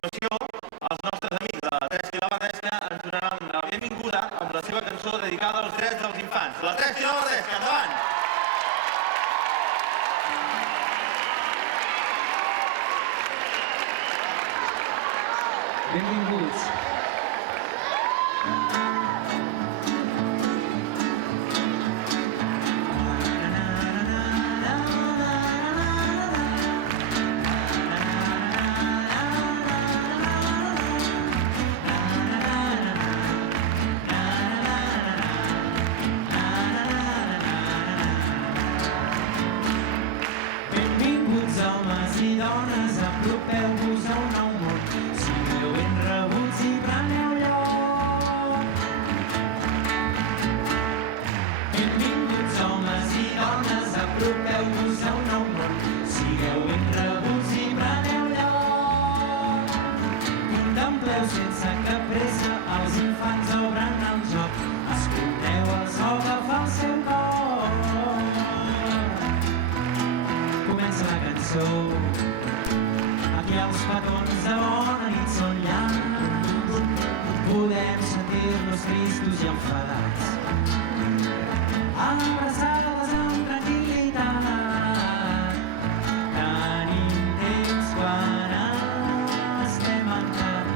continuació, els nostres amics de la Tresca i la Verdesca ens donaran la benvinguda amb la seva cançó dedicada als drets dels infants. La Tresca i la Verdesca, endavant! Benvinguts. Benvinguts homes i dones, apropeu-vos a un nou món. Sigueu ben rebuts i preneu lloc. Benvinguts homes i dones, apropeu-vos a un nou món. Sigueu ben rebuts i preneu lloc. Contempleu sense cap pressa, els infants obren el joc. Escolteu el so que fa el seu cor. Comença la cançó. Aquí els petons de bona nit són llars. Podem sentir-nos tristos i enfadats, abraçades amb tranquil·litat. Tenim temps quan estem en cap.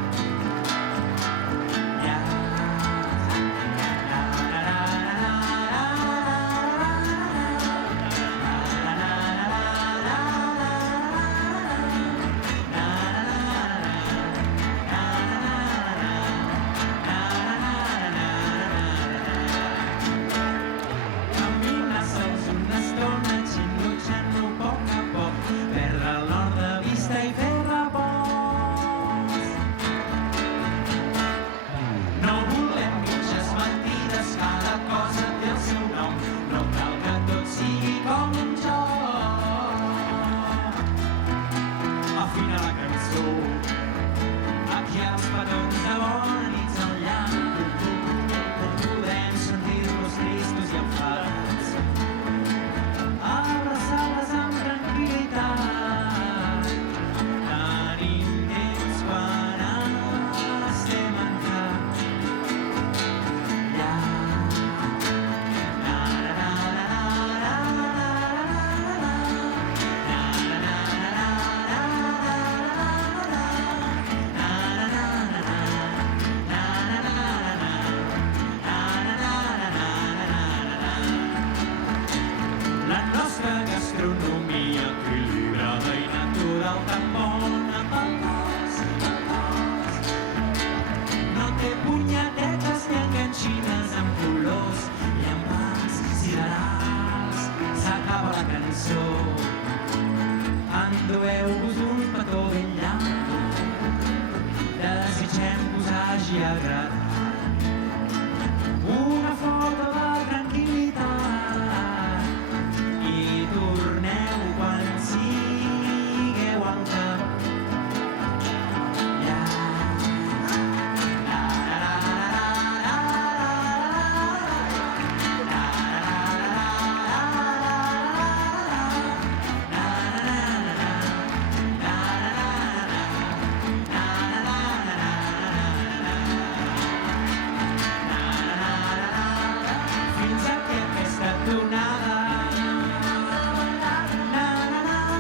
Afina la cançó.